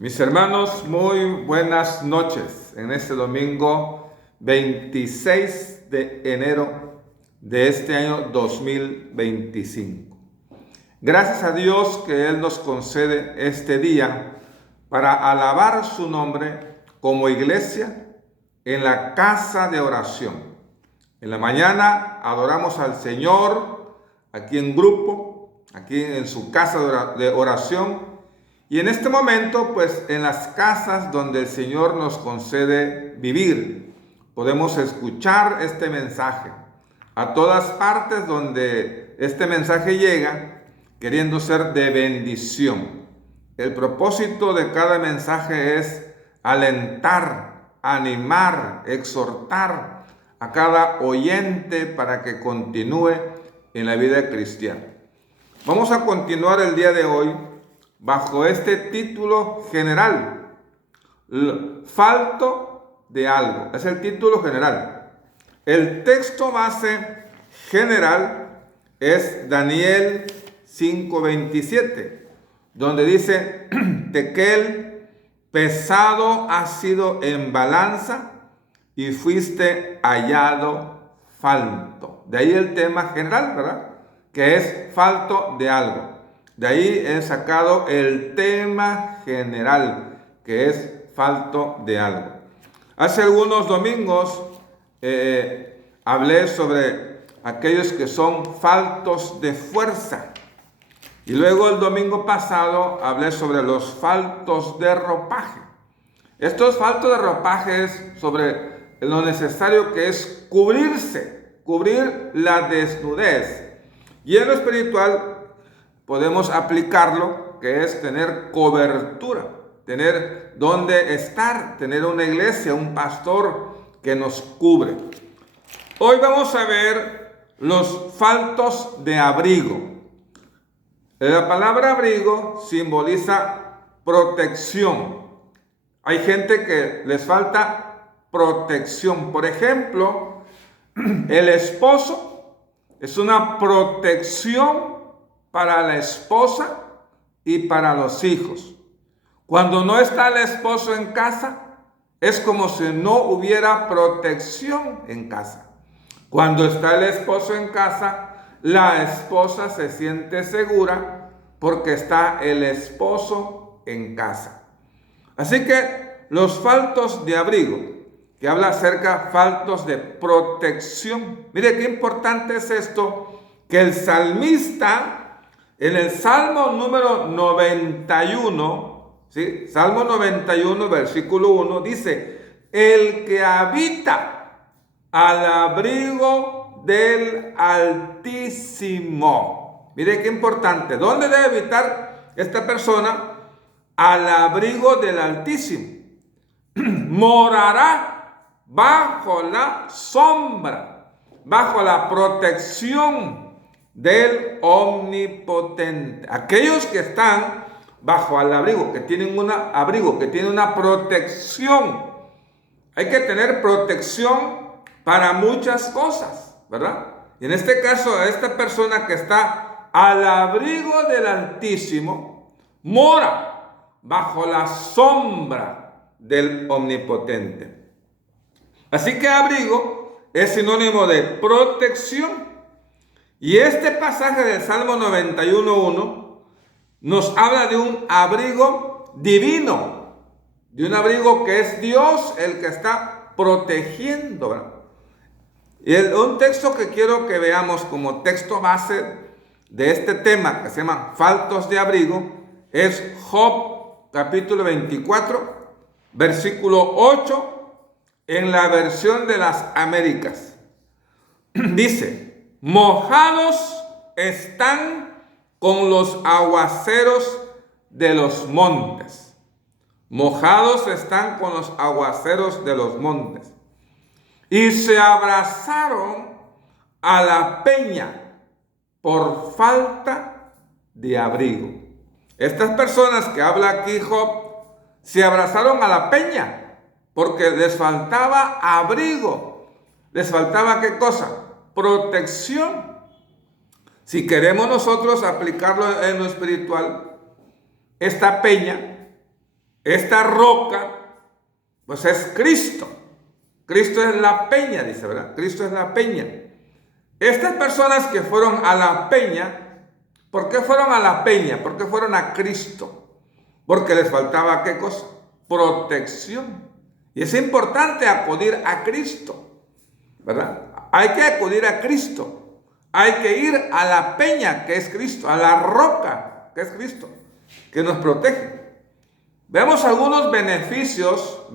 Mis hermanos, muy buenas noches en este domingo 26 de enero de este año 2025. Gracias a Dios que Él nos concede este día para alabar su nombre como iglesia en la casa de oración. En la mañana adoramos al Señor aquí en grupo, aquí en su casa de oración. Y en este momento, pues en las casas donde el Señor nos concede vivir, podemos escuchar este mensaje. A todas partes donde este mensaje llega, queriendo ser de bendición. El propósito de cada mensaje es alentar, animar, exhortar a cada oyente para que continúe en la vida cristiana. Vamos a continuar el día de hoy bajo este título general, falto de algo. Es el título general. El texto base general es Daniel 5:27, donde dice: Tequel, pesado has sido en balanza y fuiste hallado falto. De ahí el tema general, ¿verdad? Que es falto de algo. De ahí he sacado el tema general, que es falto de algo. Hace algunos domingos hablé sobre aquellos que son faltos de fuerza. Y luego el domingo pasado hablé sobre los faltos de ropaje. Estos faltos de ropaje es sobre lo necesario que es cubrirse, cubrir la desnudez. Y en lo espiritual podemos aplicarlo, que es tener cobertura, tener donde estar, tener una iglesia, un pastor que nos cubre. Hoy vamos a ver los faltos de abrigo. La palabra abrigo simboliza protección. Hay gente que les falta protección. Por ejemplo, el esposo es una protección para la esposa y para los hijos. Cuando no está el esposo en casa, es como si no hubiera protección en casa. Cuando está el esposo en casa, la esposa se siente segura porque está el esposo en casa. Así que los faltos de abrigo, que habla acerca de faltos de protección. Mire qué importante es esto, que el salmista en el Salmo número 91, ¿sí? Salmo 91, versículo 1, dice: el que habita al abrigo del Altísimo. Mire qué importante. ¿Dónde debe habitar esta persona? Al abrigo del Altísimo. Morará bajo la sombra, bajo la protección del Omnipotente. Aquellos que están bajo el abrigo, que tienen que tiene una protección. Hay que tener protección para muchas cosas, ¿verdad? Y en este caso, a esta persona que está al abrigo del Altísimo, mora bajo la sombra del Omnipotente. Así que abrigo es sinónimo de protección. Y este pasaje del Salmo 91:1 nos habla de un abrigo divino, de un abrigo que es Dios el que está protegiendo, ¿verdad? Y un texto que quiero que veamos como texto base de este tema, que se llama faltos de abrigo, es Job capítulo 24, versículo 8, en la versión de las Américas. Dice: mojados están con los aguaceros de los montes. Mojados están con los aguaceros de los montes. Y se abrazaron a la peña por falta de abrigo. Estas personas que habla aquí Job se abrazaron a la peña porque les faltaba abrigo. ¿Les faltaba qué cosa? Protección. Si queremos nosotros aplicarlo en lo espiritual, esta peña Esta roca, pues es Cristo. Cristo es la peña, dice, ¿verdad? Cristo es la peña. Estas personas que fueron a la peña, ¿por qué fueron a la peña? ¿Por qué fueron a Cristo? Porque les faltaba, ¿qué cosa? Protección. Y es importante acudir a Cristo, ¿verdad? Hay que acudir a Cristo. Hay que ir a la peña, que es Cristo, a la roca, que es Cristo, que nos protege. Vemos algunos beneficios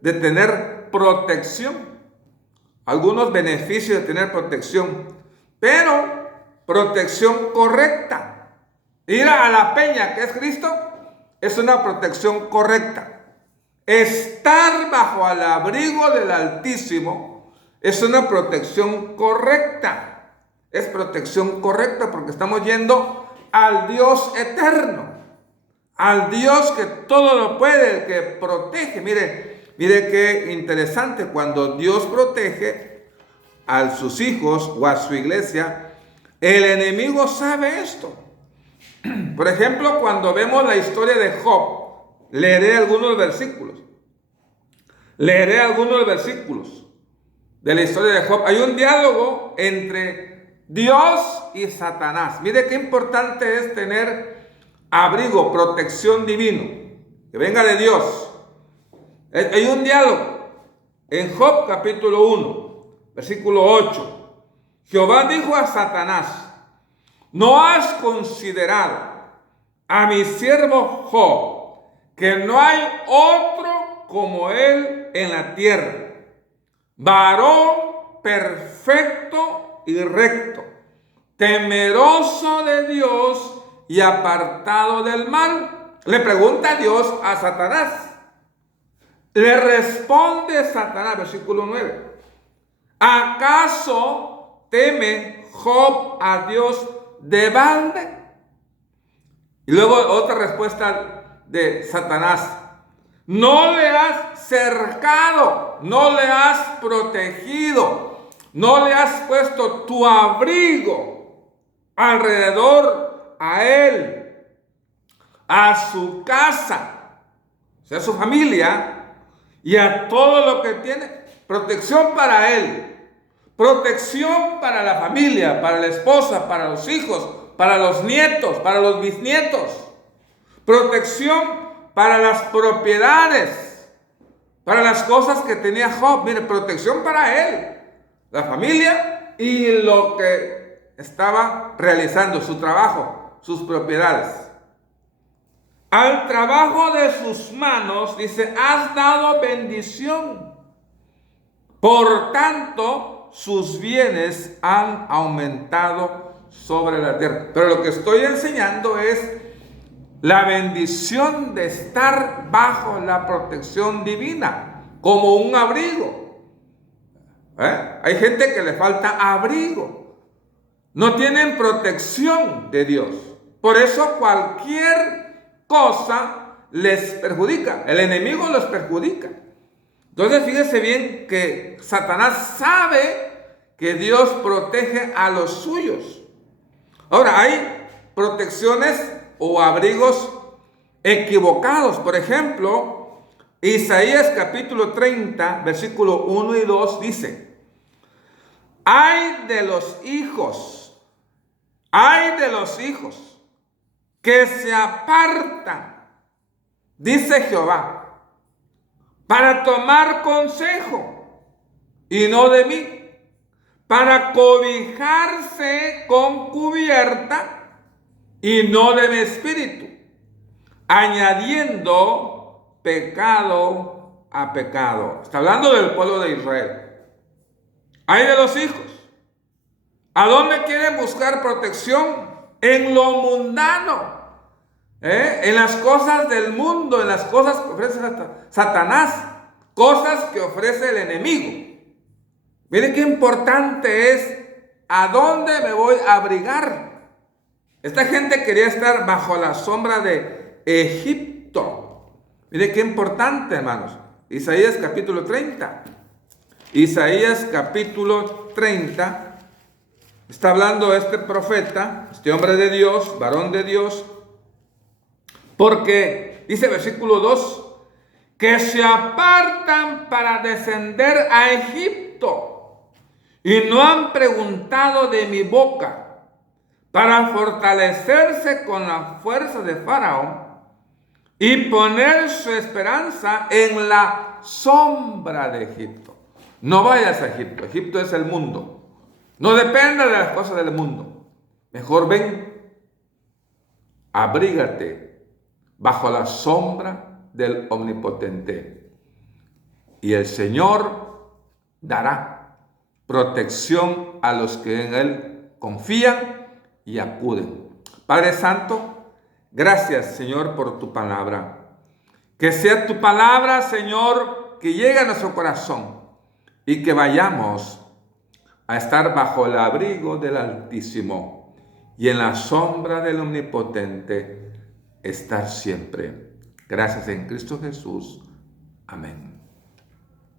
de tener protección. Algunos beneficios de tener protección, pero protección correcta. Ir a la peña, que es Cristo, es una protección correcta. Estar bajo el abrigo del Altísimo es una protección correcta. Es protección correcta porque estamos yendo al Dios eterno, al Dios que todo lo puede, el que protege. Mire qué interesante, cuando Dios protege a sus hijos o a su iglesia, el enemigo sabe esto. Por ejemplo, cuando vemos la historia de Job, leeré algunos versículos de la historia de Job. Hay un diálogo entre Dios y Satanás. Mire qué importante es tener abrigo, protección divino, que venga de Dios. Hay un diálogo en Job capítulo 1, versículo 8. Jehová dijo a Satanás: ¿no has considerado a mi siervo Job, que no hay otro como él en la tierra, varón perfecto y recto, temeroso de Dios y apartado del mal? Le pregunta Dios a Satanás. Le responde Satanás, versículo 9. ¿Acaso teme Job a Dios de balde? Y luego otra respuesta de Satanás: no le has cercado, no le has protegido, no le has puesto tu abrigo alrededor a él, a su casa, o sea, a su familia, y a todo lo que tiene. Protección para él, protección para la familia, para la esposa, para los hijos, para los nietos, para los bisnietos. Protección para las propiedades, para las cosas que tenía Job. Mire, protección para él, la familia y lo que estaba realizando, su trabajo, sus propiedades. Al trabajo de sus manos, dice, has dado bendición. Por tanto, sus bienes han aumentado sobre la tierra. Pero lo que estoy enseñando es la bendición de estar bajo la protección divina, como un abrigo. Hay gente que le falta abrigo. No tienen protección de Dios. Por eso cualquier cosa les perjudica. El enemigo los perjudica. Entonces fíjese bien que Satanás sabe que Dios protege a los suyos. Ahora, hay protecciones o abrigos equivocados. Por ejemplo, Isaías capítulo 30, versículo 1 y 2 dice: ay de los hijos que se apartan, dice Jehová, para tomar consejo y no de mí, para cobijarse con cubierta y no de mi espíritu, añadiendo pecado a pecado. Está hablando del pueblo de Israel. Hay de los hijos. ¿A dónde quieren buscar protección? En lo mundano, en las cosas del mundo, en las cosas que ofrece Satanás, cosas que ofrece el enemigo. Miren qué importante es a dónde me voy a abrigar. Esta gente quería estar bajo la sombra de Egipto. Miren qué importante, hermanos. Isaías capítulo 30. Isaías capítulo 30. Está hablando este profeta, este hombre de Dios, varón de Dios, porque dice versículo 2, que se apartan para descender a Egipto y no han preguntado de mi boca para fortalecerse con la fuerza de Faraón y poner su esperanza en la sombra de Egipto. No vayas a Egipto. Egipto es el mundo. No dependa de las cosas del mundo. Mejor ven, abrígate bajo la sombra del Omnipotente. Y el Señor dará protección a los que en Él confían y acuden. Padre Santo, gracias, Señor, por tu palabra. Que sea tu palabra, Señor, que llegue a nuestro corazón y que vayamos a estar bajo el abrigo del Altísimo y en la sombra del Omnipotente estar siempre. Gracias en Cristo Jesús. Amén.